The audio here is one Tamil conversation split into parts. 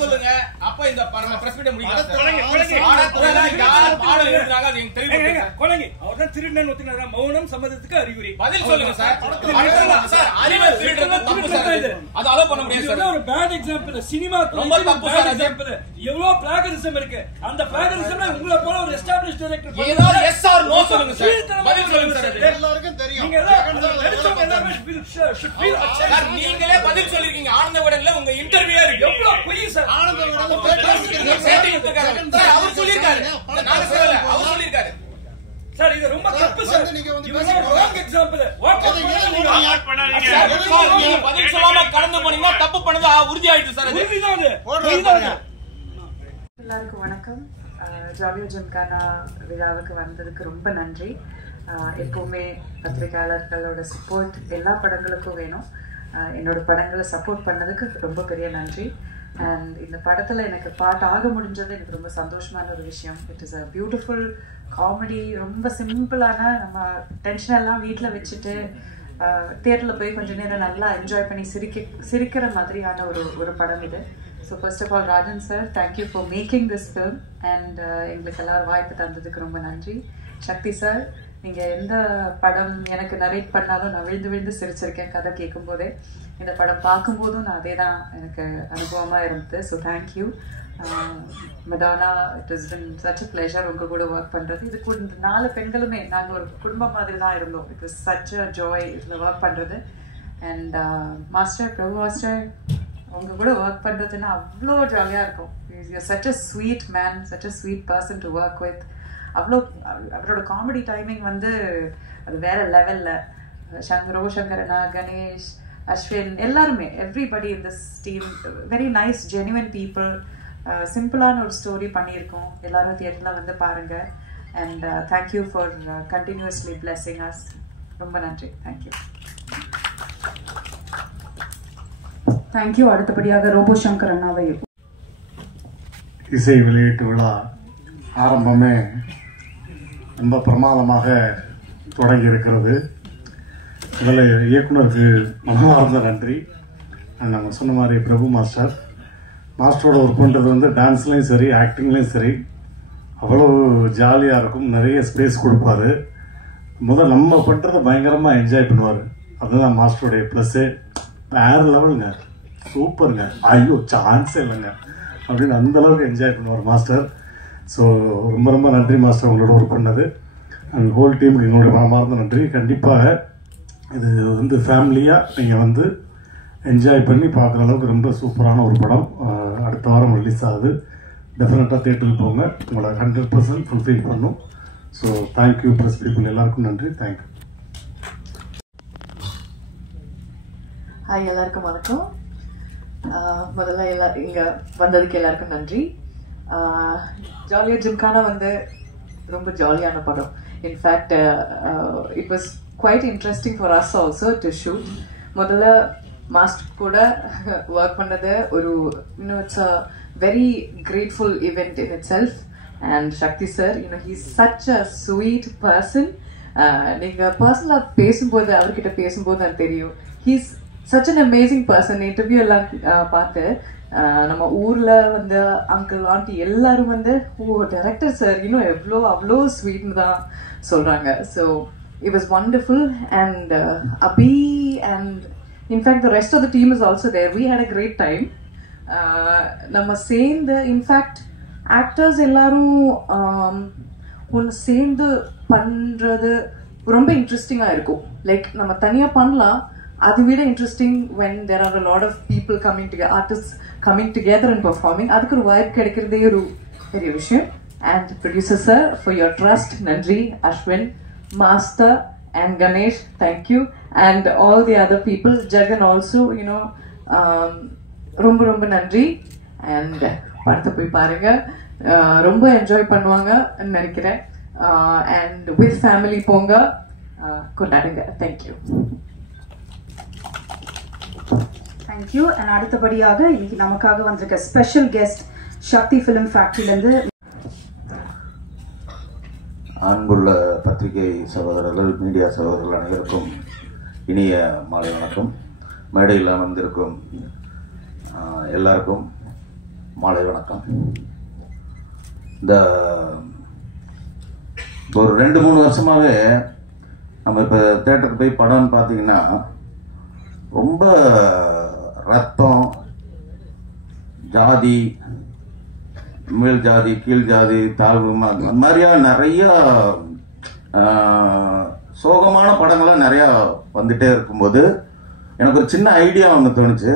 சொல்லுங்க. அப்ப இந்த பிரஸ் மீட் முடிக்கலாம். பாடல் எழுதுறாங்க அது எனக்கு தெரியும். கொலங்கி அவர்தான் திருடன்னு ஒத்துக்கிறாங்க. மௌனம் சம்மதத்துக்கு அறிகுறி. பதில் சொல்லுங்க சார். சார் அறிவை திருடுறது தப்பு சார். அது அலோ பண்ண முடியாது சார். ஒரு பேட் எக்ஸாம்பிள். சினிமா ரொம்ப தப்பு சார். எக்ஸாம்பிள். எவ்வளவு பிளாகரிசம் இருக்கு. அந்த பிளாகரிசம்ல உங்களை போல ஒரு எஸ்டாப்லிஷ்ட் டைரக்டர் ஏதாவது எஸ் ஆர் நோ சொல்லுங்க சார். பதில் சொல்லுங்க சார். எல்லாருக்கும் தெரியும். நீங்க நடிச்சவங்க எல்லாரும் சார் நீங்களே பதில் சொல்லிருக்கீங்க. ஆனந்த விடன்ல உங்க இன்டர்வியூ இருக்கு. எவ்வளவு பொய் சார். ஆனந்த விடன் சார் அவர் சொல்லிருக்காரு. நாங்க சொல்லல. அவர் சொல்லிருக்காரு. சார் இது ரொம்ப தப்பு சார். நீங்க வந்து ராங் எக்ஸாம்பிள். பதில் சொல்லாம கடந்து போனீங்கன்னா தப்பு பண்ணது உறுதி ஆயிடுச்சு சார். உறுதிதான். எல்லாருக்கும் வணக்கம். ஜாலியோ ஜிம்கானா விழாவுக்கு வந்ததுக்கு ரொம்ப நன்றி. எப்பவுமே பத்திரிகையாளர்களோட சப்போர்ட் எல்லா படங்களுக்கும் வேணும். என்னோட படங்களை சப்போர்ட் பண்ணதுக்கு ரொம்ப பெரிய நன்றி. அண்ட் இந்த படத்தில் எனக்கு பாட்டு ஆக முடிஞ்சது எனக்கு ரொம்ப சந்தோஷமான ஒரு விஷயம். It is a beautiful comedy. ரொம்ப சிம்பிளான நம்ம டென்ஷன் எல்லாம் வீட்டில் வச்சுட்டு தியேட்டரில் போய் கொஞ்சம் நேரம் நல்லா என்ஜாய் பண்ணி சிரிக்கிற மாதிரியான ஒரு படம் இது. So first of all Rajan sir, thank you for making this film. And எங்களுக்கு எல்லாரும் வாய்ப்பு தந்ததுக்கு ரொம்ப நன்றி. சக்தி சார், நீங்கள் எந்த படம் எனக்கு நரேட் பண்ணாலும் நான் விழுந்து விழுந்து சிரிச்சிருக்கேன் கதை கேட்கும் போதே. இந்த படம் பார்க்கும்போதும் நான் அதே தான் எனக்கு அனுபவமாக இருந்தது. ஸோ தேங்க்யூ மடானா. It is been such a pleasure உங்கள் கூட ஒர்க் பண்ணுறது. இது கூட இந்த 4 பெண்களுமே நாங்கள் ஒரு குடும்பம் மாதிரி தான் இருந்தோம். It was such a joy இதில் ஒர்க் பண்ணுறது. அண்ட் மாஸ்டர் பிரபு மாஸ்டர், உங்கள் கூட ஒர்க் பண்ணுறதுன்னா அவ்வளோ ஜாலியாக இருக்கும். You such a sweet man, such a sweet person to work with. அவரோட காமெடி டைமிங் வந்து அது வேற லெவலில். ரோஷங்கரனா, கணேஷ், அஸ்வின் எல்லாருமே, everybody in this team very nice genuine people. சிம்பிளான ஒரு ஸ்டோரி பண்ணியிருக்கோம். எல்லாரும் தியேட்டரில் வந்து பாருங்கள். And thank you for continuously blessing as. ரொம்ப நன்றி. தேங்க்யூ. தேங்க்யூ. அடுத்தபடியாக ரோபோ சங்கர் அண்ணாவை. இசை வெளியீட்டு விழா ஆரம்பமே ரொம்ப பிரமாதமாக தொடங்கி இருக்கிறது. இதில் இயக்குனருக்கு மனமார்ந்த நன்றி. நாங்கள் சொன்ன மாதிரி பிரபு மாஸ்டரோட ஒர்க் பண்ணுறது வந்து டான்ஸ்லேயும் சரி ஆக்டிங்லேயும் சரி அவ்வளோ ஜாலியாக இருக்கும். நிறைய ஸ்பேஸ் கொடுப்பாரு. நம்ம பண்ணுறதை பயங்கரமாக என்ஜாய் பண்ணுவார். அதுதான் மாஸ்டருடைய ப்ளஸ்ஸு. வேறு லெவலுங்க, சூப்பருங்க, ஐயோ சான்ஸே இல்லைங்க அப்படின்னு அந்தளவுக்கு என்ஜாய் பண்ணுவார் மாஸ்டர். ஸோ ரொம்ப ரொம்ப நன்றி மாஸ்டர் உங்களோட ஒர்க் பண்ணது. அண்ட் ஹோல் டீமுக்கு எங்களுடைய மனமார்ந்த நன்றி. கண்டிப்பாக இது வந்து ஃபேமிலியாக நீங்கள் வந்து என்ஜாய் பண்ணி பார்க்குற அளவுக்கு ரொம்ப சூப்பரான ஒரு படம். அடுத்த வாரம் ரிலீஸ் ஆகுது. டெஃபினட்டாக தேட்டருக்கு போங்க. உங்களை 100% ஃபுல்ஃபில் பண்ணும். ஸோ தேங்க்யூ ப்ரெஸ் பீப்புள் எல்லாருக்கும் நன்றி. தேங்க்யூ. ஹாய், எல்லாருக்கும் வணக்கம். முதல்ல இங்கே வந்ததுக்கு எல்லாருக்கும் நன்றி. ஜாலியோ ஜிம்கானா வந்து ரொம்ப ஜாலியான படம். In fact it was quite interesting for us also to shoot. முதல்ல மாஸ்டர் கூட ஒர்க் பண்ணது ஒரு it's a very grateful event in itself. And Sakthi sir, he is such a sweet person. நீங்கள் பர்சனலாக பேசும்போது அவர்கிட்ட பேசும்போது எனக்கு தெரியும் he's such an amazing person. Interview எல்லாம் பார்த்து நம்ம ஊரில் வந்து அங்கிள் ஆண்டி எல்லாரும் வந்து டைரக்டர் சார் அவ்வளோ ஸ்வீட்னு தான் சொல்கிறாங்க. So it was wonderful. And Abhi and in fact the rest of the team is also there. We had a great time. நம்ம சேர்ந்து இன்ஃபேக்ட் ஆக்டர்ஸ் எல்லாரும் ஒன்று சேர்ந்து பண்ணுறது ரொம்ப இன்ட்ரெஸ்டிங்காக இருக்கும். லைக் நம்ம தனியாக பண்ணலாம், அதை விட interesting when there are a lot of people coming together, artists coming together and performing. அதுக்கு ஒரு வாய்ப்பு கிடைக்கிறதே ஒரு பெரிய விஷயம். And producer sir, for your trust, நன்றி. Ashwin, master and Ganesh, thank you. And all the other people, Jagan also, ரொம்ப ரொம்ப நன்றி. And படத்தை போய் பாருங்க, ரொம்ப என்ஜாய் பண்ணுவாங்க நினைக்கிறேன். And with family போங்க, கொண்டாடுங்க. Thank you. தேங்க்யூ. அண்ட் அடுத்தபடியாக இன்னைக்கு நமக்காக வந்திருக்க ஸ்பெஷல் கெஸ்ட் சக்தி ஃபிலிம் ஃபேக்டரியிலேருந்து. அன்புள்ள பத்திரிகை சகோதரர்கள், மீடியா சகோதரர்கள் அனைவருக்கும் இனிய மாலை வணக்கம். மேடையில் வந்திருக்கும் எல்லாருக்கும் மாலை வணக்கம். இந்த ஒரு 2-3 வருஷமாவே நம்ம இப்போ தேட்டருக்கு போய் படம்னு பார்த்தீங்கன்னா ரொம்ப ரத்தம், ஜாதி, மேல் ஜாதி, கீழ் ஜாதி, தாழ்வு, அந்த மாதிரியா நிறைய சோகமான படங்கள்லாம் நிறையா வந்துட்டே இருக்கும்போது எனக்கு ஒரு சின்ன ஐடியா ஒன்று தோணுச்சு.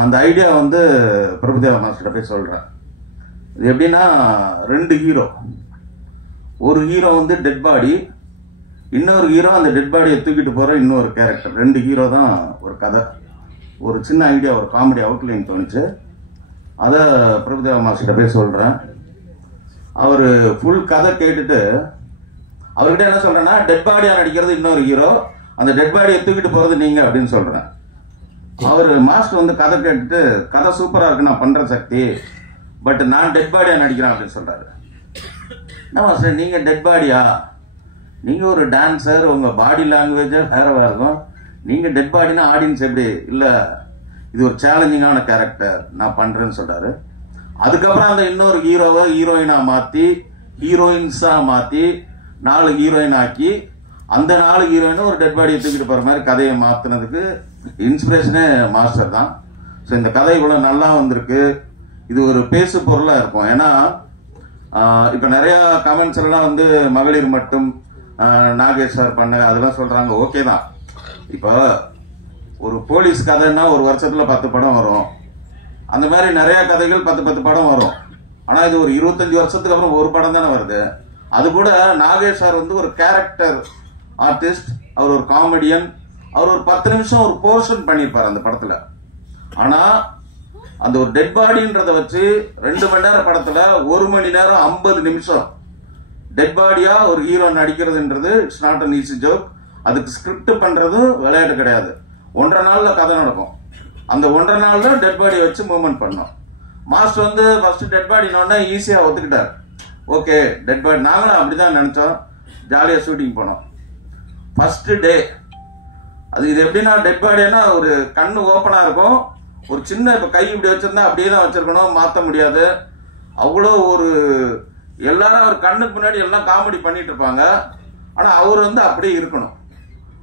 அந்த ஐடியா வந்து பிரபுதேவா மாஸ்டர்கிட்ட போய் சொல்கிறேன். இது எப்படின்னா 2 ஹீரோ, ஒரு ஹீரோ வந்து டெட் பாடி, இன்னொரு ஹீரோ அந்த டெட் பாடியை தூக்கிட்டு போகிற இன்னொரு கேரக்டர். 2 ஹீரோ தான் ஒரு கதை. ஒரு சின்ன ஐடியா, ஒரு காமெடி அவுட்லைன் தோணுச்சு. அதை பிரபுதேவா மாஸ்டர்கிட்ட போய் சொல்கிறேன். அவர் ஃபுல் கதை கேட்டுட்டு அவர்கிட்ட என்ன சொல்கிறேன்னா, டெட் பாடியாக நடிக்கிறது இன்னொரு ஹீரோ, அந்த டெட் பாடியை தூக்கிட்டு போகிறது நீங்கள் அப்படின்னு சொல்கிறேன். அவர் மாஸ்டர் வந்து கதை கேட்டுட்டு, கதை சூப்பராக இருக்கு, நான் பண்ணுற சக்தி, பட் நான் டெட் பாடியாக நடிக்கிறேன் அப்படின்னு சொல்கிறாரு. என்ன மாஸ்டர் நீங்கள் டெட் பாடியா? நீங்கள் ஒரு டான்ஸர், உங்கள் பாடி லாங்குவேஜே வேறவா இருக்கும், நீங்கள் டெட் பாடினா ஆடியன்ஸ் எப்படி? இல்லை, இது ஒரு சேலஞ்சிங்கான கேரக்டர், நான் பண்ணுறேன்னு சொல்கிறாரு. அதுக்கப்புறம் அந்த இன்னொரு ஹீரோவை ஹீரோயினாக மாற்றி, ஹீரோயின்ஸாக மாற்றி 4 ஹீரோயின் ஆக்கி, அந்த 4 ஹீரோயினும் ஒரு டெட் பாடியை தூக்கிட்டு போகிற மாதிரி கதையை மாற்றினதுக்கு இன்ஸ்பிரேஷனே மாஸ்டர் தான். ஸோ இந்த கதை இவ்வளோ நல்லா வந்திருக்கு. இது ஒரு பேசு பொருளாக இருக்கும். ஏன்னா இப்போ நிறையா கமெண்ட்ஸ் எல்லாம் வந்து மகளிர் மட்டும் நாகேஷ் சார் பண்ண அதெல்லாம் சொல்கிறாங்க, ஓகே தான். இப்போ ஒரு போலீஸ் கதைன்னா ஒரு வருஷத்தில் 10 படம் வரும். அந்த மாதிரி நிறைய கதைகள் 10 படம் வரும். ஆனால் இது ஒரு 25 வருஷத்துக்கு அப்புறம் ஒரு படம் தானே வருது. அது கூட நாகேஷ் சார் வந்து ஒரு கேரக்டர் ஆர்டிஸ்ட், அவர் ஒரு காமெடியன், அவர் ஒரு 10 நிமிஷம் ஒரு போர்ஷன் பண்ணியிருப்பார் அந்த படத்துல. ஆனா அந்த ஒரு டெட் பாடின்றத வச்சு 2 மணி நேரம் படத்துல 1 மணி நேரம் 50 நிமிஷம் டெட் பாடியா ஒரு ஹீரோ நடிக்கிறதுன்றது it's not an easy joke. அதுக்கு ஸ்கிரிப்ட் பண்றது விளையாட்டு கிடையாது. 1.5 நாள்ல கதை நடக்கும். அந்த 1.5 நாள்ல டெட் பாடியை வச்சு மூவ்மெண்ட் பண்ணோம். மாஸ்டர் வந்து ஃபர்ஸ்ட் டெட் பாடினோடனே ஈஸியா ஒத்துக்கிட்டார். ஓகே டெட் பாடி, நாங்களும் அப்படிதான் நினைச்சோம். ஜாலியா ஷூட்டிங் போனோம். ஃபர்ஸ்ட் டே அது இது எப்படின்னா, டெட் பாடினா ஒரு கண்ணு ஓப்பனா இருக்கும், ஒரு சின்ன இப்ப கை இப்படி வச்சிருந்தா அப்படியே தான் வச்சிருக்கணும், மாத்த முடியாது. அவ்வளோ ஒரு எல்லாரும் அவர் கண்ணுக்கு முன்னாடி எல்லாம் காமெடி பண்ணிட்டு இருப்பாங்க. ஆனா அவர் வந்து அப்படியே இருக்கணும்.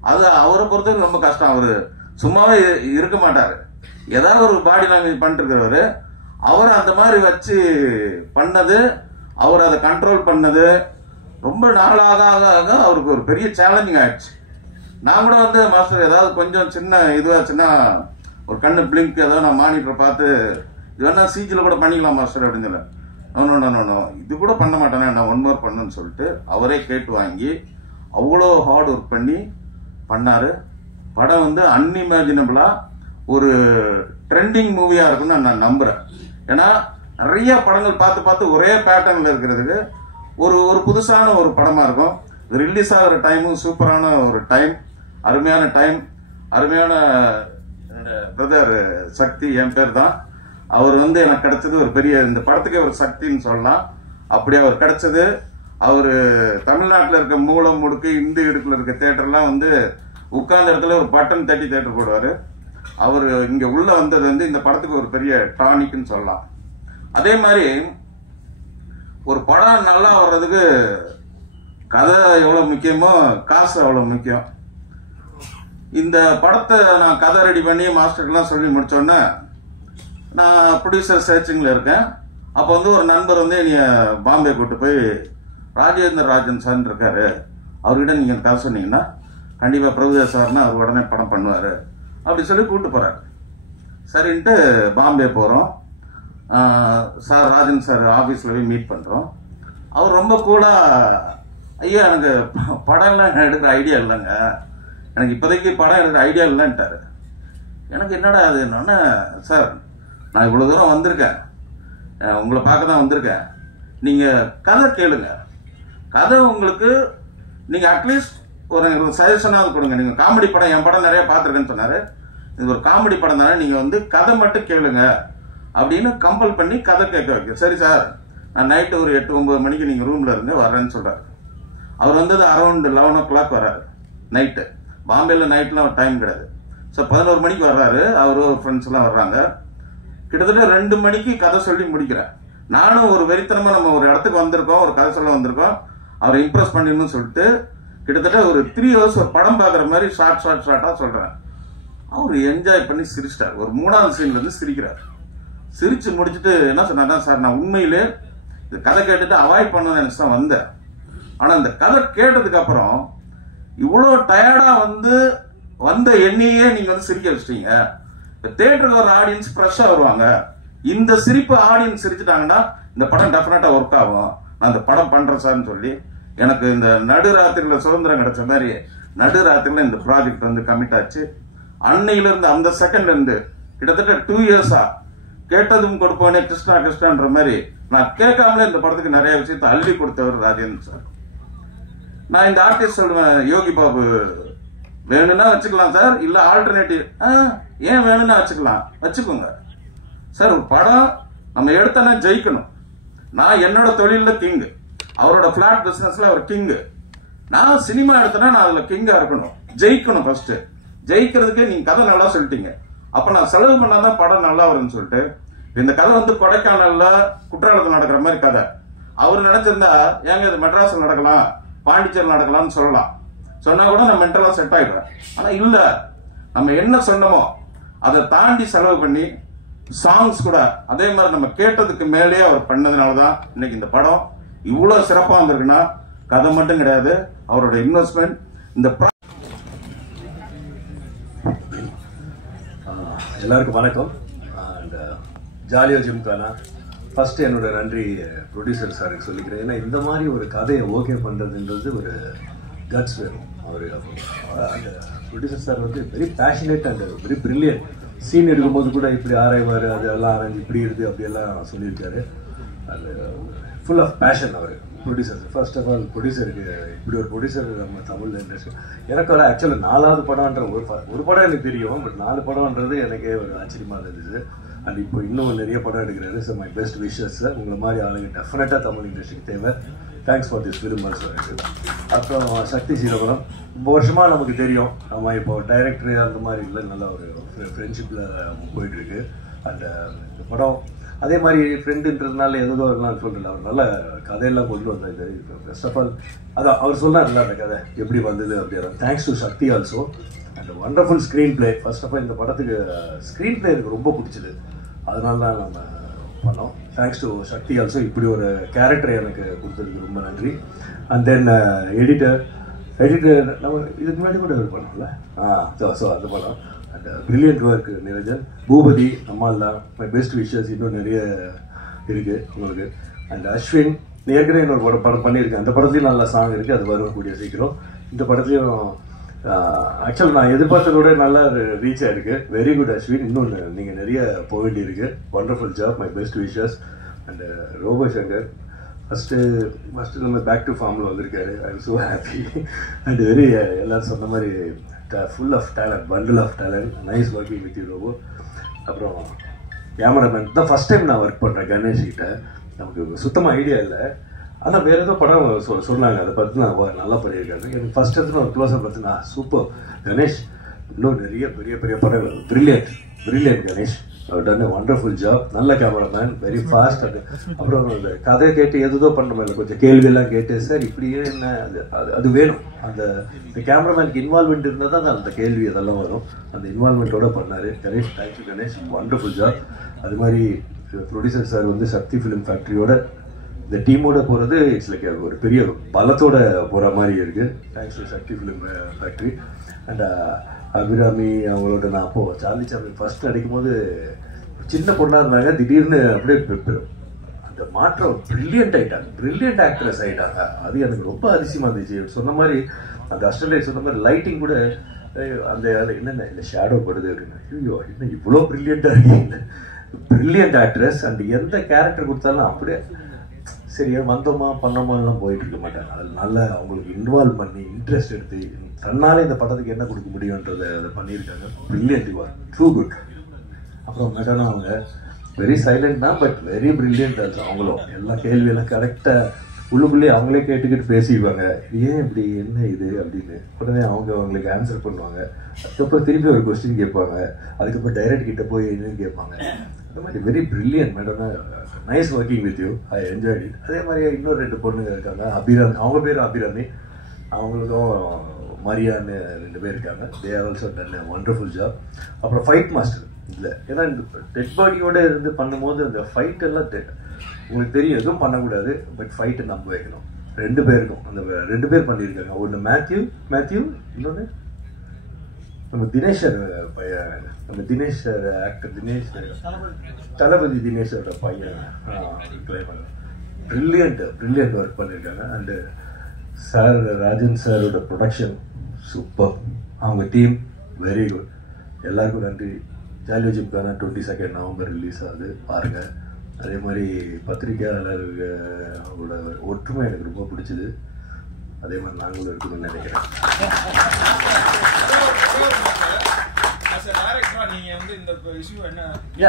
அது அவரை பொறுத்தவரைக்கும் ரொம்ப கஷ்டம். அவரு சும்மாவே இருக்க மாட்டாரு, ஏதாவது ஒரு பாடி லாங்குவேஜ் பண்ணிட்டு இருக்கிறவரு. அவர் அந்த மாதிரி வச்சு பண்ணது, அவர் அதை கண்ட்ரோல் பண்ணது ரொம்ப நாளாக ஆக அவருக்கு ஒரு பெரிய சேலஞ்சிங் ஆயிடுச்சு. நான் கூட வந்து மாஸ்டர் ஏதாவது கொஞ்சம் சின்ன இதுவாச்சுன்னா ஒரு கண்ணு பிளிங்க் ஏதாவது நான் மானிட்டர் பார்த்து இது வேணா சிஜியில் கூட பண்ணிக்கலாம் மாஸ்டர் அப்படின்னு சொல்ல, இது கூட பண்ண மாட்டேனே, நான் 1 மோர் பண்ணுன்னு சொல்லிட்டு அவரே கேட்டு வாங்கி அவ்வளோ ஹார்ட் ஒர்க் பண்ணி பண்ணாரு. படம் வந்து அன்இமேஜினபிளா ஒரு ட்ரெண்டிங் மூவியா இருக்குன்னு நான் நம்புறேன். ஏன்னா நிறைய படங்கள் பார்த்து ஒரே பேட்டர்ன்ல இருக்கிறதுக்கு ஒரு புதுசான ஒரு படமா இருக்கும். ரிலீஸ் ஆகிற டைமும் சூப்பரான ஒரு டைம், அருமையான டைம். அருமையான பிரதர் சக்தி என் பேர் தான். அவர் வந்து எனக்கு கிடைச்சது ஒரு பெரிய, இந்த படத்துக்கே ஒரு சக்தின்னு சொல்லலாம். அப்படி அவர் கிடைச்சது. அவர் தமிழ்நாட்டில் இருக்க மூலம் முடுக்கு இந்து இடுக்குல இருக்க தேட்டர்லாம் வந்து உட்கார்ந்த இடத்துல ஒரு பட்டன் தட்டி தேட்டர் போடுவாரு. அவர் இங்க உள்ள வந்தது வந்து இந்த படத்துக்கு ஒரு பெரிய டானிக்னு சொல்லலாம். அதே மாதிரி ஒரு படம் நல்லா வர்றதுக்கு கதை எவ்வளவு முக்கியமோ காசு அவ்வளவு முக்கியம். இந்த படத்தை நான் கதை ரெடி பண்ணி மாஸ்டர்லாம் சொல்லி முடிச்சோன்னே நான் ப்ரொடியூசர் சர்ச்சிங்ல இருக்கேன். அப்போ வந்து ஒரு நண்பர் வந்து என்னைய பாம்பே கூட்டு போய், ராஜேந்திர ராஜன் சார் இருக்காரு, அவர்கிட்ட நீங்க கதை சொன்னீங்கன்னா கண்டிப்பா பிரபுதேவா சார்னா அவர் உடனே படம் பண்ணுவாரு அப்படி சொல்லி கூப்பிட்டு போறாரு. சரின்ட்டு பாம்பே போறோம். சார் ராஜன் சார் ஆபீஸ்ல போய் மீட் பண்றோம். அவர் ரொம்ப கூலா, ஐயா எனக்கு படம்லாம் எடுக்கிற ஐடியா இல்லைங்க, எனக்கு இப்போதைக்கு படம் எடுக்கிற ஐடியா இல்லைன்ட்டாரு. எனக்கு என்னடா அது என்னன்னா, சார் நான் இவ்வளவு தூரம் வந்திருக்கேன், உங்களை பார்க்க தான் வந்திருக்கேன், நீங்க கதை கேளுங்க, கதை உங்களுக்கு நீங்க அட்லீஸ்ட் ஒரு சஜஷனாவது கொடுங்க. நீங்க காமெடி படம், என் படம் நிறைய பார்த்துருக்கேன்னு சொன்னாரு, இது ஒரு காமெடி படம் தானே, நீங்க வந்து கதை மட்டும் கேளுங்க அப்படின்னு கம்பல் பண்ணி கதை கேட்க வைக்க. சரி சார், நான் நைட்டு ஒரு 8-9 மணிக்கு நீங்க ரூம்ல இருந்து வர்றேன்னு சொல்றாரு. அவர் வந்தது அரௌண்ட் 11 o'clock வர்றாரு நைட்டு. பாம்பேல நைட்லாம் டைம் கிடையாது. ஸோ 11 மணிக்கு வர்றாரு. அவரு ஃப்ரெண்ட்ஸ் எல்லாம் வர்றாங்க. கிட்டத்தட்ட 2 மணிக்கு கதை சொல்லி முடிக்கிறேன். நானும் ஒரு வெறித்தனமா நம்ம ஒரு இடத்துக்கு வந்திருக்கோம், ஒரு கதை சொல்ல வந்திருக்கோம், அவரை இம்ப்ரெஸ் பண்ணிடணும்னு சொல்லிட்டு கிட்டத்தட்ட ஒரு 3 hours ஒரு படம் பார்க்குற மாதிரி ஷார்ட்டா சொல்றேன். அவர் என்ஜாய் பண்ணி சிரிச்சிட்டார். ஒரு 3வது சீன்ல இருந்து சிரிக்கிறார். சிரிச்சு முடிச்சுட்டு என்ன சொன்னாங்க, சார் நான் உண்மையிலே இந்த கதை கேட்டுட்டு அவாய்ட் பண்ணணும்னு நினைச்சு தான் வந்தேன். ஆனா இந்த கதை கேட்டதுக்கு அப்புறம் இவ்வளோ டயர்டா வந்த எண்ணியே நீங்க சிரிக்க வச்சிட்டீங்க. இப்ப தியேட்டருக்கு ஒரு ஆடியன்ஸ் ஃப்ரெஷ்ஷா வருவாங்க. இந்த சிரிப்பு ஆடியன்ஸ் சிரிச்சுட்டாங்கன்னா இந்த படம் டெஃபினட்டா ஒர்க் ஆகும். நான் இந்த படம் பண்றேன் சார்னு சொல்லி எனக்கு இந்த நடுராத்திரில சுதந்திரம் கிடைச்ச மாதிரி நடுராத்திரில இந்த ப்ராஜெக்ட் கமிட் ஆச்சு. அன்னையில இருந்து அந்த செகண்ட்ல இருந்து கிட்டத்தட்ட 2 years-ஆ கேட்டதும் கொடுப்போனே கிருஷ்ணா கிருஷ்ணான்ற மாதிரி நான் கேட்காமலே இந்த படத்துக்கு நிறைய விஷயத்தை அள்ளி கொடுத்தவர் ராஜேந்திரன் சார். நான் இந்த ஆர்டிஸ்ட் சொல்லுவேன், யோகி பாபு வேணும்னா வச்சுக்கலாம் சார், இல்ல ஆல்டர்னேட்டிவ் ஏன் வேணும்னா வச்சுக்கோங்க சார். ஒரு படம் நம்ம எடுத்தோன்னா ஜெயிக்கணும். நான் என்னோட தொழில கிங், அவரோட பிளாட் பிசினஸ்ல அவர் கிங். நான் சினிமா எடுத்தேன்னா நான் அதுல கிங்கா இருக்கணும், ஜெயிக்கணும். ஃபர்ஸ்ட் ஜெயிக்கிறதுக்கு நீங்க கதை நல்லா சொல்லிட்டீங்க, அப்ப நான் செலவு பண்ணாதான் படம் நல்லா வரும்னு சொல்லிட்டு இந்த கதை கொடைக்கானல்ல குற்றாலத்தில் நடக்கிற மாதிரி கதை. அவர் நினைச்சிருந்தா ஏங்க இது மெட்ராஸ்ல நடக்கலாம், பாண்டிச்சேரி நடக்கலாம்னு சொல்லலாம். சொன்னா கூட நான் மென்டலா செட் ஆயிடுவேன். ஆனா இல்ல, நம்ம என்ன சொன்னமோ அதை தாண்டி செலவு பண்ணி சாங்ஸ் கூட அதே மாதிரி நம்ம கேட்டதுக்கு மேலேயே அவர் பண்ணதுனாலதான் இன்னைக்கு இந்த படம் இவ்வளவு சிறப்பா வந்திருக்குன்னா கதை மட்டும் கிடையாது, அவரோட இன்வெஸ்ட்மெண்ட். இந்த எல்லாருக்கும் வணக்கம். அண்ட் ஜாலியோ ஜிம்கானா ஃபர்ஸ்ட் என்னோட நன்றி ப்ரொடியூசர் சாருக்கு சொல்லிக்கிறேன். ஏன்னா இந்த மாதிரி ஒரு கதையை ஓகே பண்ணுறதுன்றது ஒரு கட்ஸ் வேணும். அவர் அந்த producer sir very passionate and very brilliant. Scene எடுக்கும்போது கூட இப்படி ஆராய்வார், அதெல்லாம் ஆராய்ச்சி இப்படி இருக்குது அப்படியெல்லாம் சொல்லியிருக்காரு. அது ஃபுல் ஆஃப் பேஷன் அவர் ப்ரொடியூசர். ஃபர்ஸ்ட் ஆஃப் ஆல் ப்ரொடியூசருக்கு இப்படி ஒரு ப்ரொடியூசர் நம்ம தமிழ் இண்டஸ்ட்ரி. எனக்கு ஒரு ஆக்சுவலாக 4வது படம்ன்ற ஒரு படம் எனக்கு தெரியும், பட் 4 படம்ன்றது எனக்கே ஒரு ஆச்சரியமாக இருந்துச்சு. அண்ட் இப்போ இன்னும் நிறைய படம் எடுக்கிறாரு. So my best wishes. உங்களை மாதிரி ஆளுங்க டெஃபினட்டாக தமிழ் இண்டஸ்ட்ரிக்கு தேவை. Thanks for this film also. அப்புறம் சக்தி சீரகுணம் ரொம்ப வருஷமாக நமக்கு தெரியும். நம்ம இப்போ டைரக்டர் அந்த மாதிரி இல்லை, நல்ல ஒரு ஃப்ரெண்ட்ஷிப்பில் போயிட்டுருக்கு. அண்ட் இந்த படம் அதே மாதிரி ஃப்ரெண்டுன்றதுனால எதோ எல்லாம் சொல்கிறேன், அவர் நல்ல கதையெல்லாம் கொண்டு வந்தார். ஃபர்ஸ்ட் ஆஃப் ஆல் அதான் அவர் சொன்னார்ல அந்த கதை எப்படி வந்தது அப்படின்னா thanks to Sakthi also. And wonderful screenplay. First of all இந்த படத்துக்கு ஸ்க்ரீன் பிளே எனக்கு ரொம்ப பிடிச்சது, அதனால தான் நம்ம பண்ணோம். Thanks to Sakthi also. இப்படி ஒரு கேரக்டரை எனக்கு கொடுத்ததுக்கு ரொம்ப நன்றி. அண்ட் தென் எடிட்டர் நம்ம இதுக்கு முன்னாடி கூட ஒரு பண்ணோம்ல, ஸோ அந்த படம் and brilliant work Niranjan, Boopathy, அம்மாலாம் மை பெஸ்ட் விஷஸ். இன்னும் நிறைய இருக்குது உங்களுக்கு. அண்ட் அஸ்வின் ஏற்கனவே இன்னொரு படம் பண்ணியிருக்கேன், அந்த படத்துலையும் நல்ல சாங் இருக்குது, அது வரக்கூடிய சீக்கிரம். இந்த படத்துலையும் ஆக்சுவலாக நான் எதிர்பார்த்ததோட நல்லா ரீச் ஆயிருக்கு. வெரி குட் அஸ்வின், இன்னும் நீங்கள் நிறைய போக வேண்டியிருக்கு. Wonderful job, my best wishes. And Robo Shankar first நம்ம பேக் டு ஃபார்மில் வந்திருக்காரு. I am so happy and very எல்லோரும் சொன்ன மாதிரி full of talent, bundle of talent. Nice working with you, Robo. அப்புறம் கேமராமேன் தான் ஃபர்ஸ்ட் டைம் நான் ஒர்க் பண்ணுறேன் கணேஷ் கிட்ட. நமக்கு சுத்தமாக ஐடியா இல்லை, ஆனால் வேறு ஏதோ படம் சொன்னாங்க, அதை பார்த்து நான் நல்லா பண்ணியிருக்காங்க. எனக்கு ஃபர்ஸ்ட் எடுத்து ஒரு க்ளோஸாக பார்த்து நான் சூப்பர் கணேஷ், இன்னும் நிறைய பெரிய பெரிய படங்கள். Brilliant Ganesh, done wonderful job. நல்ல கேமராமேன், வெரி ஃபாஸ்ட். அப்புறம் அந்த கதையை கேட்டு எதுதோ பண்ண மாதிரி கொஞ்சம் கேள்வியெல்லாம் கேட்டு சார் இப்படியே என்ன அது வேணும். அந்த கேமராமேனுக்கு இன்வால்மெண்ட் இருந்தால் தான் அந்த கேள்வி அதெல்லாம் வரும். அந்த இன்வால்மெண்ட்டோட பண்ணார் Ganesh. Thank you Ganesh, wonderful job. அது மாதிரி ப்ரொடியூசர் சார் சக்தி ஃபிலிம் ஃபேக்ட்ரியோட இந்த டீமோட போகிறது இட்ஸ் லைக் ஒரு பெரிய பலத்தோட போகிற மாதிரி இருக்குது. Thanks to Sakthi film factory. And Abhirami அவங்களோட நான் அப்போது சார்லி சாப்ளின் ஃபர்ஸ்ட் நடிக்கும் போது சின்ன பொண்ணாக இருந்தாங்க, திடீர்னு அப்படியே அந்த மாற்றம் பிரில்லியன்ட் ஆக்ட்ரஸ் ஆகிட்டாங்க. அது எனக்கு ரொம்ப அதிசயமாக இருந்துச்சு. சொன்ன மாதிரி அந்த அஸ்ட்ரேலியா சொன்ன மாதிரி லைட்டிங் கூட அந்த என்னென்ன இல்லை ஷேடோ படுது அப்படின்னு. ஐயோ என்ன இவ்வளோ பிரில்லியண்ட்டாக இருக்கீங்க, பிரில்லியன்ட் ஆக்ட்ரஸ். அண்ட் எந்த கேரக்டர் கொடுத்தாலும் அப்படியே சரியா வந்தோமா பண்ணோமாலாம் போயிட்டு இருக்க மாட்டாங்க. அது நல்லா அவங்களுக்கு இன்வால்வ் பண்ணி இன்ட்ரெஸ்ட் எடுத்து தன்னாலே இந்த படத்துக்கு என்ன கொடுக்க முடியுன்றதை அதை பண்ணியிருக்காங்க. Brilliant, true good. அப்புறம் மேடம் அவங்க வெரி சைலண்ட் தான், பட் வெரி பிரில்லியன்ட் ஆச்சு. அவங்களும் எல்லா கேள்வியெல்லாம் கரெக்டாக உள்ளுக்குள்ளேயே அவங்களே கேட்டுக்கிட்டு பேசிக்குவாங்க. ஏன் இப்படி என்ன இது அப்படின்னு உடனே அவங்களுக்கு ஆன்சர் பண்ணுவாங்க. அதுக்கப்புறம் திருப்பி ஒரு கொஸ்டின் கேட்பாங்க, அதுக்கப்புறம் டைரக்ட் கிட்ட போய் என்னன்னு கேட்பாங்க. அந்த மாதிரி very brilliant madam, nice working with you, I enjoyed it. அதே மாதிரி இன்னொரு 2 பொண்ணுங்க இருக்காங்க, அபிராமி, அவங்க பேர் அபிராமி, அவங்களுக்கும் மரியான்னு 2 பேர் இருக்காங்க. They are also done a wonderful job. அப்புறம் ஃபைட் மாஸ்டர் இல்லை, ஏன்னா இந்த டெட் பாடியோடு இருந்து பண்ணும்போது அந்த ஃபைட் எல்லாம் உங்களுக்கு தெரியும், எதுவும் பண்ணக்கூடாது, பட் ஃபைட்டை நம்ப வைக்கணும். 2 பேருக்கும் அந்த 2 பேர் பண்ணியிருக்காங்க. ஒன்று மேத்யூ, இன்னொன்று நம்ம தினேஷர் பையன், நம்ம தினேஷர் ஆக்டர் தினேஷ், தளபதி தினேஷோட பையன் பிரில்லியன்ட் ஒர்க் பண்ணியிருக்காங்க. அண்டு சார் ராஜன் சாரோட ப்ரொடக்ஷன் சூப்பர், அவங்க டீம் வெரி குட். எல்லாருக்கும் நன்றி. ஜாலியோ ஜிம்கானா 22 நவம்பர் ரிலீஸ் ஆகுது, பாருங்கள். அதே மாதிரி பத்திரிகையாளர்களோட ஒற்றுமை எனக்கு ரொம்ப பிடிச்சது. அதே மாதிரி நாங்களும் இருக்கணும்னு நினைக்கிறேன்.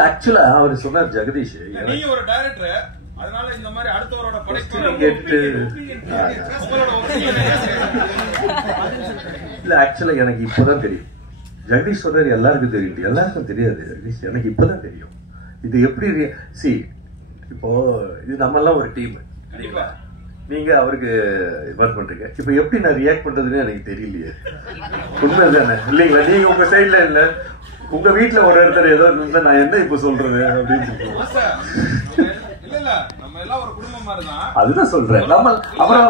ஆக்சுவலா அவர் சொன்னார் ஜெகதீஷ், நீங்க ஒரு டைரக்டர், அதனால இந்த மாதிரி அடுத்தவரோட இல்ல ஆக்சுவலா எனக்கு இப்பதான் தெரியும். ஜெகதீஷ் சொன்னார் எல்லாருக்கும் தெரியும், எல்லாருக்கும் தெரியாது ஜெகதீஷ், எனக்கு இப்பதான் தெரியும். இது எப்படி இப்போ இது நம்ம எல்லாம் ஒரு டீம், நீங்க அவருக்கு ஒர்க் பண்றீங்க. இப்ப எப்படி நான் ரியாக்ட் பண்றதுன்னு எனக்கு தெரியலையே. உண்மை தானே இல்லைங்களா? நீங்க உங்க சைட்ல இல்ல, உங்க வீட்டுல ஒரு இடத்துல ஏதோ இருந்தா நான் என்ன இப்ப சொல்றது அப்படின்னு அதுதான் சொல்றேன். நம்ம அப்புறம்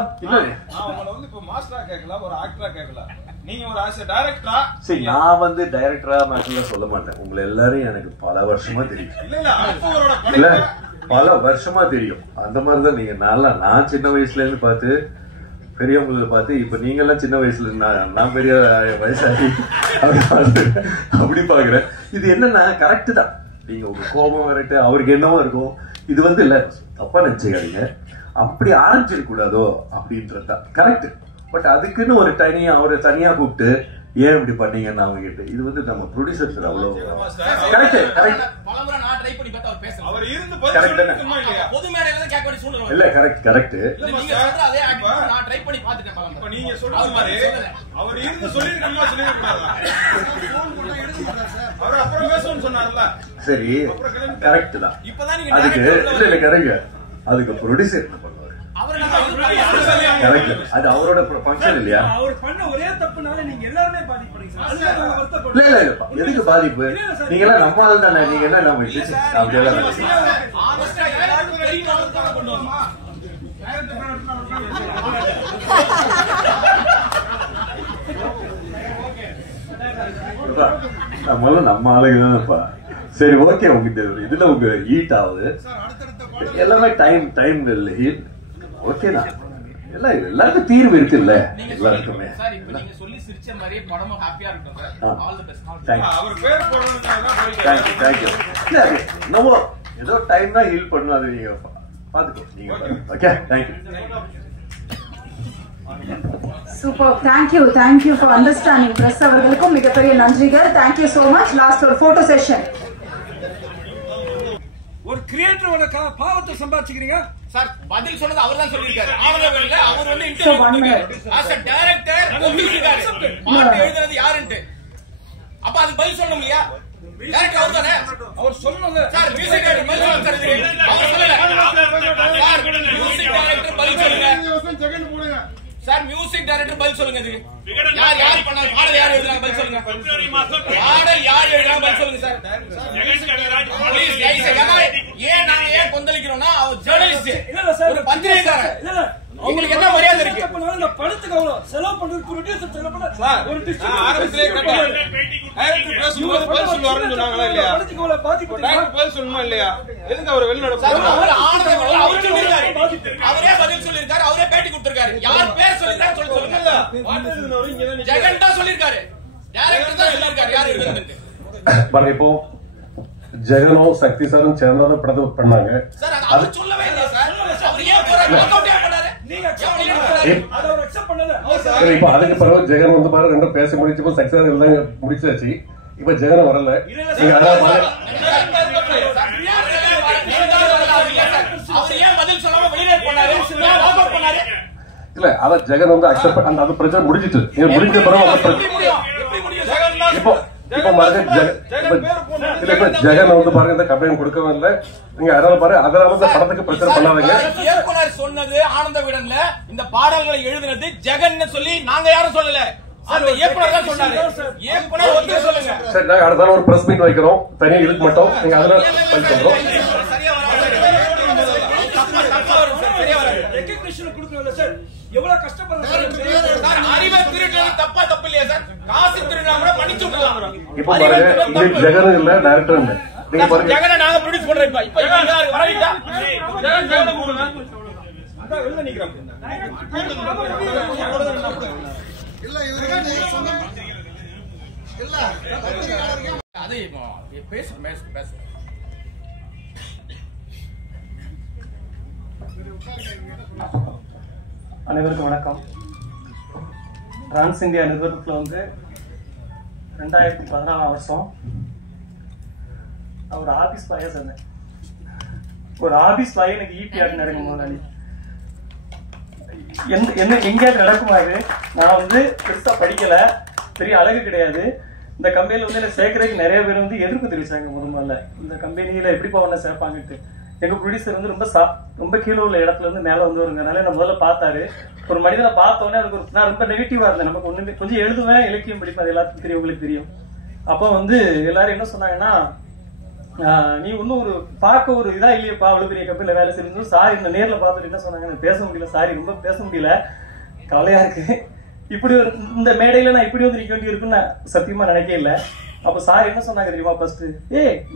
இப்ப மாஸ்டரா கேட்கல, ஒரு ஆக்டரா கேட்கல, நீங்க ஒரு ஆஸ் எ டைரக்டரா. சரி, நான் வந்து டைரக்டரா மாஸ்டரா சொல்ல மாட்டேன். உங்களை எல்லாரும் எனக்கு பல வருஷமா தெரியும், இல்ல பல வருஷமா தெரியும். அந்த மாதிரிதான் நீங்க. நான் சின்ன வயசுல இருந்து பார்த்து பெரியவங்களை பார்த்து, இப்ப நீங்க எல்லாம் சின்ன வயசுல நான் பெரிய வயசாகி அப்படி பாக்குறேன். இது என்னன்னா கரெக்ட் தான். நீங்க உங்க கோபம் கரெக்ட், அவருக்கு என்னவோ இருக்கும். இது வந்து இல்ல தப்பா நினைச்சுக்காதீங்க, அப்படி ஆரம்பிச்சிருக்க கூடாதோ அப்படின்றதுதான் கரெக்ட். பட் அதுக்குன்னு ஒரு அவரை தனியா கூப்பிட்டு ஏன் இப்படி பண்ணீங்கன்னு அவங்க கேட்டு, இது வந்து நம்ம ப்ரொடியூசர்ஸ் அவ்வளவு கரெக்ட் இல்ல கரெக்ட் கரெக்ட். சரி கரெக்ட் தான். அதுக்கு இல்ல கரெக்ட், அதுக்கு ப்ரொடியூசர் என்ன பண்ணுவாரு? அது அவரோட ஃபங்க்ஷன் இல்லையா? அவர் பண்ண ஒரே தப்புனால நீங்க எல்லாரும் பாதிப்படுறீங்க. இல்ல எதுக்கு பாதிப்பு? நீங்க எல்லாம் நம்ம ஆள் தானே, நீங்க என்ன நம்ம அப்படியெல்லாம் நம்மளும் நம்ம ஆளுங்க தானப்பா. சரி ஓகே, உங்க இதுல உங்க ஹீட் ஆகுது எல்லாமே டைம் ஹீட் ஓகேண்ணா. எல்லாருக்கும் தீர்வு இருக்குல்ல, எல்லாருக்குமே. ஏதோ டைம் தான் ஹீல் பண்ணும், அது நீங்க பாத்துக்கோ. நீங்க okay, thank you. Super, thank you for understanding. Press அவர்களுக்கும் மிகப்பெரிய நன்றிகள். Thank you so much. லாஸ்ட் ஒரு போட்டோ செஷன். ஒரு கிரியேட்டரோட பாவத்தை சம்பாதிச்சுக்கிறீங்க சார். பதில் சொன்னது அவர் தான் சொல்லியிருக்காரு. ஆனந்தவன்ல அவர் வந்து இன்டர்வியூ ஆஸ் எ டைரக்டர் சொல்லியிருக்காரு, பாட்டு எழுதுறது யாருன்னு. அப்ப அதுக்கு பதில் சொல்லணும் இல்லையா? டைரக்டர் அவர் தானே, அவர் சொல்லணும் சார். மியூசிக் டைரக்டர் பதில் சொல்லுங்க சார். அவர் சொல்லல சார். மியூசிக் டைரக்டர் பதில் சொல்லுங்க சார். மியூசிக் டைரக்டர் பதில் சொல்லுங்க. இது யார் பண்ணாங்க? பாடல் யார் எழுதுறாங்க? பதில் சொல்லுங்க. பாடல் யார் எழுதுறாங்க? பதில் சொல்லுங்க சார். ஏன் நாங்க ஏன் கொந்தளிக்கிறோம்னா, அவர் ஜெர்னலிஸ்ட், ஒரு பத்திரிகையாளர், உங்களுக்கு என்ன மரியாதை இருக்கு? இந்த படத்துக்கு அவ்வளவு செலவு பண்றது ப்ரொடியூசர் செலவு பண்ண ஒரு ஆரம்பத்திலே டைரக்டர் பேசும்போது பதில் சொல்லுவாருன்னு சொன்னாங்களா இல்லையா? படத்துக்கு அவ்வளவு பாதிப்பு டைரக்டர் பதில் சொல்லணுமா இல்லையா? எதுக்கு அவர் வெளிநட அவரே பதில் சொல்லியிருக்காரு, அவரே பேட்டி கொடுத்திருக்காரு. யார் பேர் சொல்லிருக்காரு சொல்லுங்க. ஜெகன் தான் சொல்லியிருக்காரு, டைரக்டர் தான் சொல்லியிருக்காரு. யார் இருக்கு பாருங்க, இப்போ ஜெகனும் சக்தி சாரும் சேர்ந்தா படத்தை பண்ணாங்க. அது சொல்லவே இல்லை சார். அவர் ஏன் பண்ணாரு? இப்ப அதுக்கு பிறகு ஜெகன் வந்து பாரு ரெண்டும் பேச முடிச்சப்போ சக்தி சார் எல்லாம் முடிச்சாச்சு. இப்ப ஜெகன் வரல. இல்ல அத ஜெகன் வந்து அக்செப்ட் அந்த பிரச்சனை முடிஞ்சிட்டு முடிஞ்ச பிறகு இப்போ இப்ப பாருங்க ஜெகன் வந்து பாருங்க இந்த கம்ப்ளைண்ட் கொடுக்கவே இல்லை. நீங்க அதனால பாருங்க அதனால இந்த படத்துக்கு பிரச்சனை பண்ணாதீங்க. இயக்குனர் சொன்னது ஆனந்த விடன்ல இந்த பாடல்களை எழுதினது ஜெகன் சொல்லி நாங்க யாரும் சொல்லல. அந்த இயக்குனர் தான் சொன்னாரு. இயக்குனர் வந்து சொல்லுங்க. சரி நாங்க அடுத்த ஒரு பிரஸ் மீட் வைக்கிறோம். தனியா இதுக்கு மட்டும் நீங்க அதனால ஃபைல் பண்றோம். சரியா வராது. சரியா வராது. ரெகக்னிஷன் கொடுக்கறதுல சார் எவ்வளவு கஷ்டப்படுறாங்க சார். அறிவை திருடுறது தப்பு இல்லையா சார்? காசு திருடுனா கூட மன்னிச்சு விடலாம். இப்ப பாருங்க இது ஜெகன் இல்ல டைரக்டர் இல்ல. நீங்க பாருங்க ஜெகனை நாங்க ப்ரொடியூஸ் பண்றோம். இப்ப வரவிட்டா ஜெகன் கொடுங்க. அதான் வெளில நிக்கிறோம். இல்ல அது பேசு. அனைவருக்கும் வணக்கம். டிரான்ஸ் இந்தியா நிறுவனத்தில் வந்து 2014 வருஷம் ஒரு ஆபீஸ் பாயா சொன்னேன். ஒரு ஆபீஸ் பாய் எனக்கு ஈபிஆர் நடக்கும் முதலாளி என்ன எங்கேயாவது நடக்குமா? இது நான் வந்து பெருசா படிக்கல, பெரிய அழகு கிடையாது. இந்த கம்பெனில வந்து என்ன சேர்க்கறதுக்கு நிறைய பேர் வந்து எதிர்ப்பு தெரிவிச்சாங்க. முதல்ல இந்த கம்பெனியில எப்படி போவன சேர்ப்பாங்கட்டு எங்க ப்ரொடியூசர் வந்து ரொம்ப கீழே உள்ள இடத்துல இருந்து மேல வந்து வருங்கனால என்ன முதல்ல பார்த்தாரு. ஒரு மனிதனை பார்த்த உடனே அதுக்கு நான் ரொம்ப நெகட்டிவா இருந்தேன். நமக்கு ஒண்ணுமே கொஞ்சம் எழுதுவேன், இலக்கியம் படிப்பேன், அது எல்லாத்துக்கும் தெரியும், உங்களுக்கு தெரியும். அப்போ வந்து எல்லாரும் என்ன சொன்னாங்கன்னா, நீ இன்னும் ஒரு பார்க்க ஒரு இதா இல்லையப்பா, அவ்வளவு பெரிய கம்பெனில வேலை செய்யணும். சாரி இந்த நேர்ல பார்த்துட்டு என்ன சொன்னாங்க, பேச முடியல, சாரி ரொம்ப பேச முடியல, கவலையா இருக்கு. இப்படி ஒரு இந்த மேடையில நான் இப்படி வந்து நிக்க வேண்டி இருக்குன்னு நான் சத்தியமா நினைக்கவே இல்லை. அப்ப சார் என்ன சொன்னாங்க தெரியுமா? ஃபர்ஸ்ட்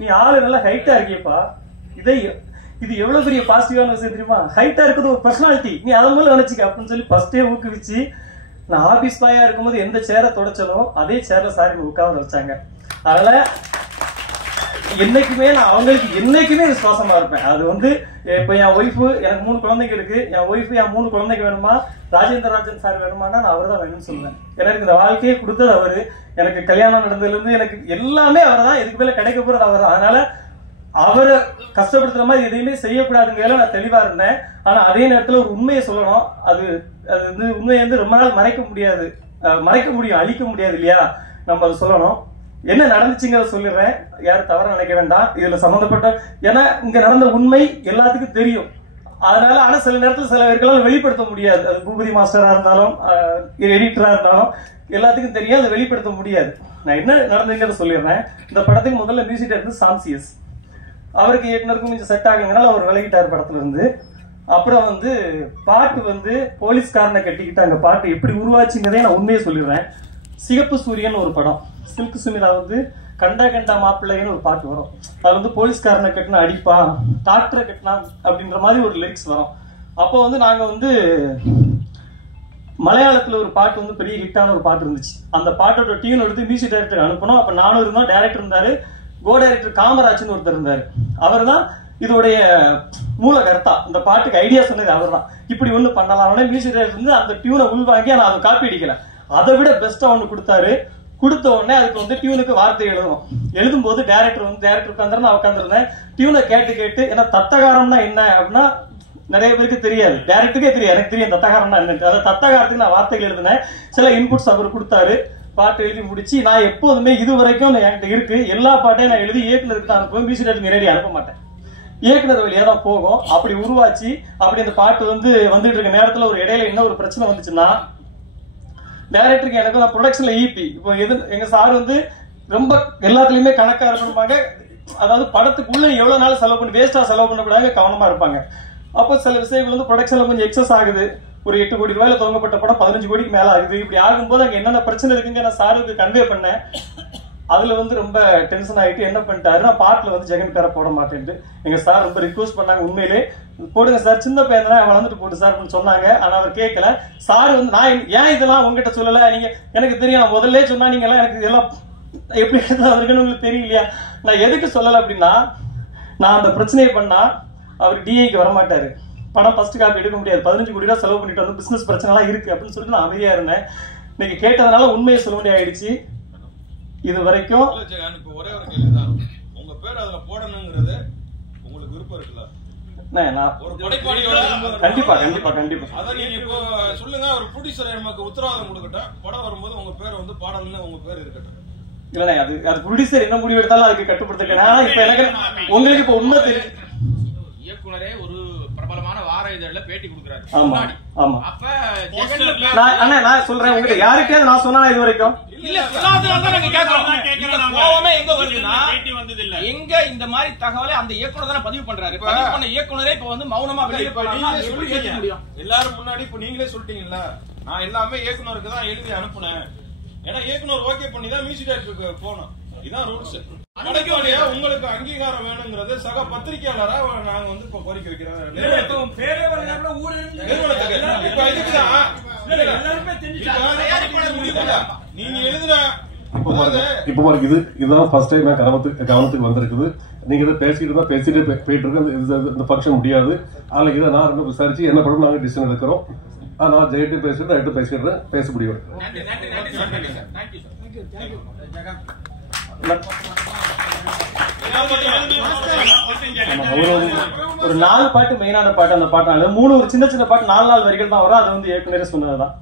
நீ ஆளு நல்லா ஹைட்டா இருக்கியப்பா, இது எவ்வளவு பெரிய பாசிட்டிவான விஷயம் தெரியுமா? ஹைட்டா இருக்குது ஒரு பர்சனாலிட்டி, நீ அதை முதல்ல நினைச்சுக்க அப்படின்னு சொல்லி ஃபர்ஸ்டே ஊக்குவிச்சு நான் ஆபீஸ் பாயா இருக்கும்போது எந்த சேரை தொடச்சனோ அதே சேர்ல சார் உட்கார்ந்து வச்சாங்க. அதனால என்னைக்குமே நான் அவங்களுக்கு என்னைக்குமே விசுவாசமா இருப்பேன். அது வந்து இப்ப என் ஒய்ஃபு, எனக்கு 3 குழந்தைங்க இருக்கு. என் ஒய்ஃபு என் 3 குழந்தைங்க வேணுமா, ராஜேந்திரராஜன் சார் வேணுமானா நான் அவர் தான் வேணும்னு சொல்லுவேன். எனக்கு இந்த வாழ்க்கையை கொடுத்தது அவரு, எனக்கு கல்யாணம் நடந்ததுல இருந்து எனக்கு எல்லாமே அவர் தான், இதுக்கு மேல கிடைக்க போறது அவர் தான். அதனால அவரை கஷ்டப்படுத்துற மாதிரி எதையுமே செய்யக்கூடாதுங்கிறதுல நான் தெளிவா இருந்தேன். ஆனா அதே நேரத்துல ஒரு உண்மையை சொல்லணும். அது வந்து உண்மையை வந்து ரொம்ப நாள் மறைக்க முடியாது, மறைக்க முடியும், அழிக்க முடியாது இல்லையா? நம்ம அதை சொல்லணும். என்ன நடந்துச்சுங்கிறத சொல்லிடுறேன், யாரும் தவற நினைக்க வேண்டாம். இதுல சம்பந்தப்பட்ட ஏன்னா இங்க நடந்த உண்மை எல்லாத்துக்கும் தெரியும். அதனால ஆனா சில நேரத்தில் சில பேர்களால் வெளிப்படுத்த முடியாது. அது பூபதி மாஸ்டரா இருந்தாலும் எடிட்டரா இருந்தாலும் எல்லாத்துக்கும் தெரியும், அதை வெளிப்படுத்த முடியாது. நான் என்ன நடந்துங்கிறத சொல்லிடுறேன். இந்த படத்துக்கு முதல்ல மியூசிக் இருந்து சாம்சியஸ், அவருக்கு இயக்குனருக்கும் கொஞ்சம் செட் ஆகுங்கனால அவர் விலகிட்டார் படத்துல இருந்து. அப்புறம் வந்து பாட்டு வந்து போலீஸ்காரனை கட்டிக்கிட்டு அந்த பாட்டு எப்படி உருவாச்சுங்கிறதே நான் உண்மையை சொல்லிடுறேன். சிகப்பு சூரியன் ஒரு படம், சில்க் சுமிதா வந்து கண்டா கண்டா மாப்பிள்ளைன்னு ஒரு பாட்டு வரும். அது வந்து போலீஸ்காரனை கட்டினா அடிப்பா, டாக்டரை கட்டினா அப்படின்ற மாதிரி ஒரு லிரிக்ஸ் வரும். அப்போ வந்து நாங்க வந்து மலையாளத்துல ஒரு பாட்டு வந்து பெரிய ஹிட்டான ஒரு பாட்டு இருந்துச்சு. அந்த பாட்டோட டியூன் எடுத்து மியூசிக் டைரக்டர் அனுப்பணும். அப்ப நானும் இருந்தோம், டைரக்டர் இருந்தாரு, கோ டைரக்டர் காமராஜ்னு ஒருத்தர் இருந்தாரு. அவர் தான் இதோடைய மூல கர்த்தா. இந்த பாட்டுக்கு ஐடியா சொன்னது அவர் தான். இப்படி ஒண்ணு பண்ணலாம், மியூசிக் டைரக்டர் வந்து அந்த டியூனை உள்வாங்கி நான் அதை காப்பி அடிக்கல, அதை விட பெஸ்டா ஒண்ணு கொடுத்தாரு. கொடுத்த உடனே அதுக்கு வந்து டியூனுக்கு வார்த்தை எழுதணும். எழுதும் போது டைரக்டர் உட்காந்துருந்தா உட்காந்துருந்தேன். டியூனை கேட்டு ஏன்னா தத்தகாரம்னா என்ன அப்படின்னா நிறைய பேருக்கு தெரியாது, டைரக்டருக்கே தெரியாது, எனக்கு தெரியும் தத்தகாரம்னா என்ன. அதை தத்தகாரத்துக்கு நான் வார்த்தைகள் எழுதினேன். சில இன்புட்ஸ் அவர் கொடுத்தாரு. பாட்டு எழுதி முடிச்சு நான் எப்போதுமே இது வரைக்கும் என்கிட்ட இருக்கு எல்லா பாட்டையும் நான் எழுதி இயக்குனருக்கு தான் அனுப்புவேன். மியூசிக் டைரக்டர் நேரடி அனுப்ப மாட்டேன், இயக்குனர் வழியா தான் போகும். அப்படி உருவாச்சு. அப்படி அந்த பாட்டு வந்து வந்துட்டு இருக்க நேரத்துல ஒரு இடையில என்ன ஒரு பிரச்சனை வந்துச்சுன்னா, டைரக்டருக்கு எனக்கு நான் ப்ரொடக்ஷன்ல ஈபி இப்போ எங்க சார் வந்து ரொம்ப எல்லாத்துலயுமே கணக்கா இருக்கணுமாங்க. அதாவது படத்துக்குள்ள எவ்வளவு நாள் செலவு பண்ணி வேஸ்டா செலவு பண்ணக்கூடாது, கவனமா இருப்பாங்க. அப்போ சில விஷயங்கள் வந்து ப்ரொடக்ஷன்ல கொஞ்சம் எக்ஸஸ் ஆகுது. ஒரு 8 கோடி ரூபாயில துவங்கப்பட்ட படம் 15 கோடிக்கு மேல ஆகுது. இப்படி ஆகும்போது அங்க என்னென்ன பிரச்சனை இருக்குங்க நான் சாருக்கு கன்வே பண்ணேன். அதுல வந்து ரொம்ப டென்ஷன் ஆகிட்டு என்ன பண்ணிட்டாரு, நான் பாட்டுல வந்து ஜெகன் பேரை போட மாட்டேன்ட்டு எங்க சார் ரொம்ப ரிக்வஸ்ட் பண்ணாங்க. உண்மையிலே போடுங்க சார், சின்ன பையன் தான் வளர்ந்துட்டு போட்டு சார் சொன்னாங்க. ஆனா அவர் கேட்கல. சார் வந்து நான் ஏன் இதெல்லாம் உங்ககிட்ட சொல்லல, நீங்க எனக்கு தெரியும் முதல்ல சொன்னா நீங்க எல்லாம் எனக்கு இதெல்லாம் எப்படி இருக்குன்னு உங்களுக்கு தெரியலையா, நான் எதுக்கு சொல்லல அப்படின்னா, நான் அந்த பிரச்சனையை பண்ணா அவர் டிஐக்கு வரமாட்டாரு, படம் ஃபர்ஸ்ட் காப்பி எடுக்க முடியாது, 15 கோடி ரூபாய் செலவு பண்ணிட்டு வந்து பிசினஸ் பிரச்சனை எல்லாம் இருக்கு அப்படின்னு சொல்லிட்டு நான் அமைதியா இருந்தேன். நீங்க கேட்டதுனால உண்மையை சொல்ல வேண்டிய ஆயிடுச்சு. இது வரைக்கும் ஒரே ஒரு கேள்விதான், உங்க பேர் அதுல போடணுங்கிறது உங்களுக்கு விருப்பம் இருக்குல்ல? கண்டிப்பா கண்டிப்பா கண்டிப்பா அத நீங்க இப்போ சொல்லுங்க. ஒரு ப்ரொடியூசர் நமக்கு உத்தரவாதம் கொடுக்கட்டும், படம் வரும்போது உங்க பேர் வந்து பாடல்னு உங்க பேர் இருக்கட்டும். இல்லண்ணே அது ப்ரொடியூசர் என்ன முடிவு எடுத்தாலும் அதுக்கு கட்டுப்படுத்த. இப்ப எனக்கு உங்களுக்கு இப்ப உண்மை தெரியும், இயக்குனரே ஒரு பிரபலமான வார இதழ்ல பேட்டி கொடுக்குறாரு. ஆமா ஆமா. அப்ப நான் சொல்றேன் உங்ககிட்ட யாருக்கே நான் சொன்னா இது வரைக்கும் இல்ல சொல்லாதனால நாங்க கேக்குறோம். இந்த கோவமே எங்க வருதுன்னா எங்க இந்த மாதிரி தகவலை அந்த இயக்குனர் தான பதிவு பண்றாரு. பதிவு பண்ண இயக்குனரே இப்ப வந்து மௌனமா வெளிய போறாங்க. எப்படி கேட்க முடியும்? எல்லாரும் முன்னாடி இப்ப நீங்களே சொல்லிட்டீங்கல்ல, நான் எல்லாமே இயக்குனருக்கு தான் எழுதி அனுப்புனேன். ஏன்னா இயக்குனர் ஓகே பண்ணி தான் மியூசிக் டைரக்டருக்கு போனோம். இதான் ரூல்ஸ். உங்களுக்கு அங்கீகாரம் வேணுங்கிறது சக பத்திரிகையாளரா நாங்க வந்து இப்ப கோரிக்கை வைக்கிறோம். நீங்க எழுதுன இப்போ இதுதான் ஃபர்ஸ்ட் டைம் கவனத்துக்கு வந்திருக்குது. நீங்க இதை பேசிட்டு போயிட்டு இருக்கு. இந்த ஃபங்க்ஷன் முடியாது. அதுல இதை நான் விசாரிச்சு என்ன படம் நாங்க டிசிஷன் எடுக்கிறோம். நான் ஜெயிட்டு பேசிட்டு பேசிடுறேன். பேச முடியும். ஒரு 4 பாட்டு மெயினான பாட்டு, அந்த பாட்டு 3 ஒரு சின்ன சின்ன பாட்டு 4 வரிகள் தான் வரும். அது வந்து ஏற்கனவே சொன்னதுதான்.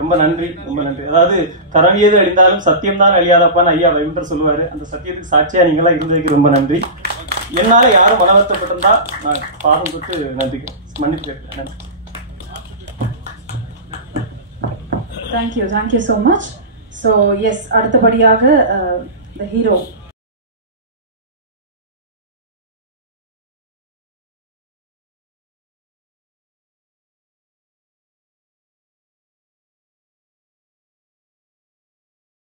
ரொம்ப நன்றி, ரொம்ப நன்றி. அதாவது தரணியது அழிந்தாலும் சத்தியம் தான் அழியாதப்பான்னு ஐயா வைகுண்டர் சொல்லுவாரு. அந்த சத்தியத்துக்கு சாட்சியா நீங்களா இருந்ததுக்கு ரொம்ப நன்றி. என்னால யாரும் மனவர்த்தப்பட்டிருந்தா நான் பாதம் தொட்டு நன்றி மன்னிப்பு கேட்கிறேன். Thank you so much. So yes, அடுத்தபடியாக the hero